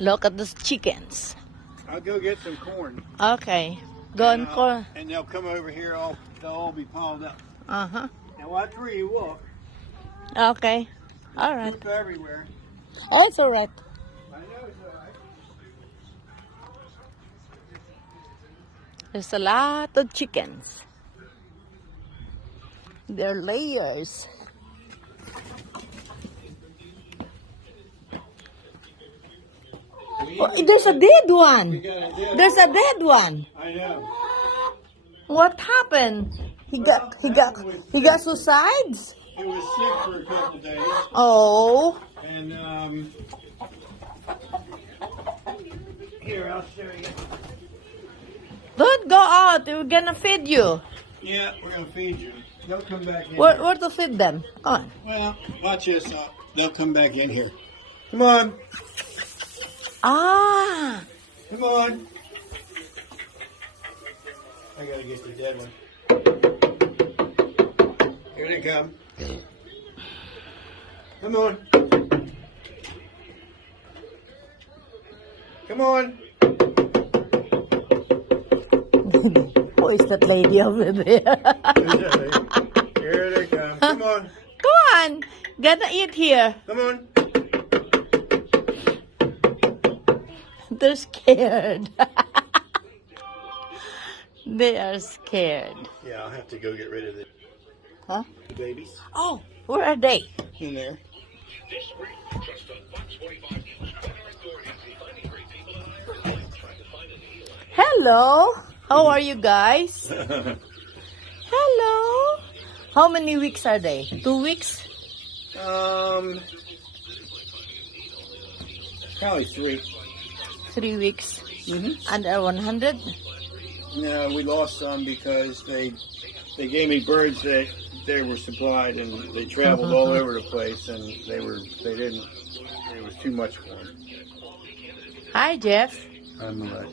Look at those chickens. I'll go get some corn. Okay. Go and corn. And they'll come over here. They'll all be piled up. Uh-huh. Now watch where you walk. Okay. All right. Poop everywhere. Oh, it's all right. I know it's all right. There's a lot of chickens. They're layers. Oh, there's a dead one. There's a dead one. I know. What happened? He got suicides? It was sick for a couple days, Oh. and here I'll show you. Don't go out. We're gonna feed you. Yeah, we're gonna feed you. They'll come back in. Where to feed them? Come on. Well, watch this. They'll come back in here. Come on, Ah. come on. I gotta get the dead one. Here they come. Come on. Come on. Who is that lady over there? Here they come. Come on. Come on. Gonna eat here. Come on. They're scared. They are scared. Yeah, I'll have to go get rid of the Huh? babies Oh, where are they? in there. Hello. How are you guys? Hello. How many weeks are they? 2 weeks? Probably 3. 3 weeks? Mm-hmm. Under 100? No, we lost some because they gave me birds that they were supplied and they traveled all over the place and it was too much for them. Hi, Jeff. I'm all right.